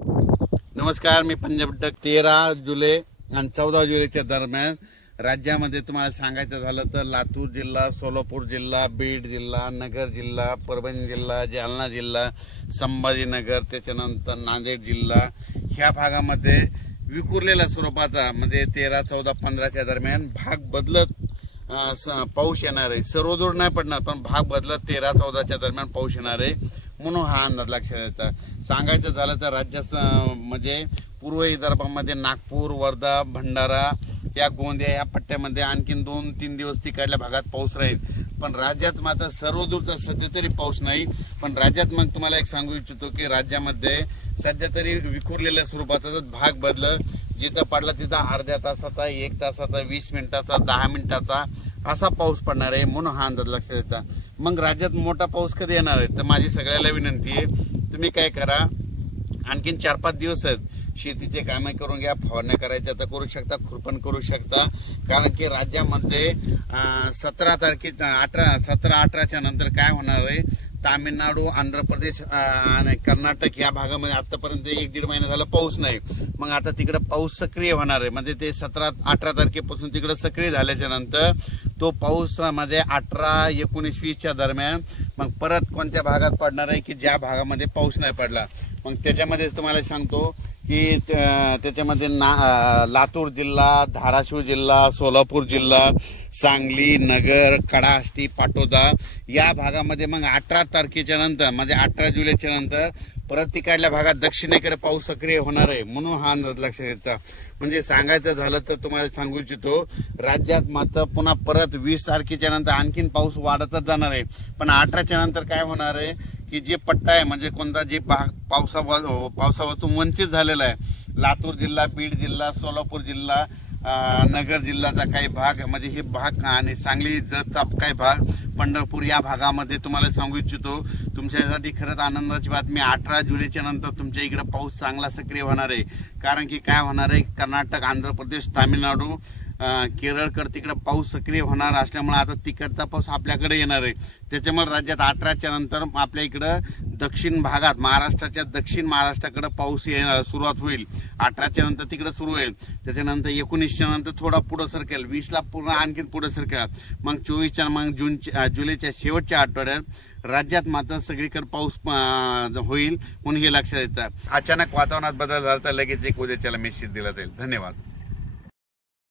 नमस्कार, मी पंजाब डक. 13 जुलै आणि 14 जुलैच्या दरम्यान राज्यामध्ये तुम्हाला सांगायचं झालं तर लातूर जिल्हा, सोलापूर जिल्हा, बीड जिल्हा, नगर जिल्हा, परभणी जिल्हा, जालना जिल्हा, संभाजीनगर, त्याच्यानंतर नांदेड जिल्हा ह्या भागामध्ये विखुरलेल्या स्वरूपाचा म्हणजे 13, 14, 15च्या दरम्यान भाग बदलत पाऊस येणार आहे. सर्वदूर नाही पडणार पण भाग बदलत 13, 14च्या दरम्यान पाऊस येणार आहे म्हणून हा अंदाज लक्षात येतो. सांगायचं झालं तर राज्यात म्हणजे पूर्व विदर्भामध्ये नागपूर, वर्धा, भंडारा या गोंदिया या पट्ट्यामध्ये आणखीन 2-3 दिवस तिकडल्या भागात पाऊस राहील. पण राज्यात मात्र सर्वदूरचा सध्या तरी पाऊस नाही. पण राज्यात मग तुम्हाला एक सांगू इच्छितो की राज्यामध्ये सध्या तरी विखुरलेल्या स्वरूपाचा भाग बदल जिथं पडला तिथं अर्ध्या तासाचा, 1 तासाचा, 20 मिनिटाचा, 10 मिनिटाचा असा पाऊस पडणार आहे म्हणून हा अंदाज लक्षात येतो. मग राज्यात मोठा पाऊस कधी येणार आहे तर माझी सगळ्याला विनंती आहे, तुम्ही काय करा, आणखीन 4-5 दिवस आहेत, शेतीचे कामे करून घ्या, फवारण्या करायच्या तर करू शकता, खुरपण करू शकता. कारण की राज्यामध्ये 17-18च्या नंतर काय होणार आहे, तामिळनाडू, आंध्र प्रदेश आणि कर्नाटक या भागामध्ये आतापर्यंत 1-1.5 महिना झाला पाऊस नाही. मग आता तिकडे पाऊस सक्रिय होणार आहे. म्हणजे ते 17-18 तारखेपासून तिकडे सक्रिय झाल्याच्या नंतर तो पाऊस मध्ये 18, 19, 20च्या दरम्यान मग परत कोणत्या भागात पडणार आहे की ज्या भागामध्ये पाऊस नाही पडला. मग त्याच्यामध्ये तुम्हाला सांगतो की त्याच्यामध्ये लातूर जिल्हा, धाराशिव जिल्हा, सोलापूर जिल्हा, सांगली, नगर, कडाष्टी, पाटोदा या भागामध्ये मग 18 तारखेच्या नंतर म्हणजे 18 जुलैच्या नंतर परत तिकडल्या भागात दक्षिणेकडे पाऊस सक्रिय होणार आहे म्हणून हा अंदाज लक्षात घ्यायचा. म्हणजे सांगायचं झालं तर तुम्हाला सांगू इच्छितो, राज्यात मात्र पुन्हा परत 20 तारखेच्या नंतर आणखीन पाऊस वाढतच जाणार आहे. पण 18च्या नंतर काय होणार आहे की जे पट्टा आहे म्हणजे कोणता जे पावसापासून वंचित झालेला आहे, लातूर जिल्हा, बीड जिल्हा, सोलापूर जिल्हा, नगर जिल्ह्याचा काही भाग म्हणजे हे भाग आणि सांगली जतचा काही भाग, पंढरपूर या भागामध्ये तुम्हाला सांगू इच्छितो तुमच्यासाठी खरंच आनंदाची बातमी, 18 जुलैच्या नंतर तुमच्या इकडे पाऊस चांगला सक्रिय होणार आहे. कारण की काय होणार आहे, कर्नाटक, आंध्र प्रदेश, तामिळनाडू, केरळकडे तिकडे पाऊस सक्रिय होणार असल्यामुळे आता तिकडचा पाऊस आपल्याकडे येणार आहे. त्याच्यामुळे राज्यात 18च्या नंतर आपल्या इकडं दक्षिण भागात महाराष्ट्राच्या दक्षिण महाराष्ट्राकडे पाऊस सुरुवात होईल. 18च्या नंतर तिकडे सुरू होईल. त्याच्यानंतर 19च्या नंतर थोडा पुढे सरकेल, 20ला पूर्ण आणखी पुढे सरकेल. मग 24च्या मग जुलैच्या शेवटच्या आठवड्यात राज्यात मात्र सगळीकडे पाऊस होईल म्हणून हे लक्षात द्यायचं. अचानक वातावरणात बदल झाला तर लगेच एक उद्याच्याला मेसेज दिला जाईल. धन्यवाद.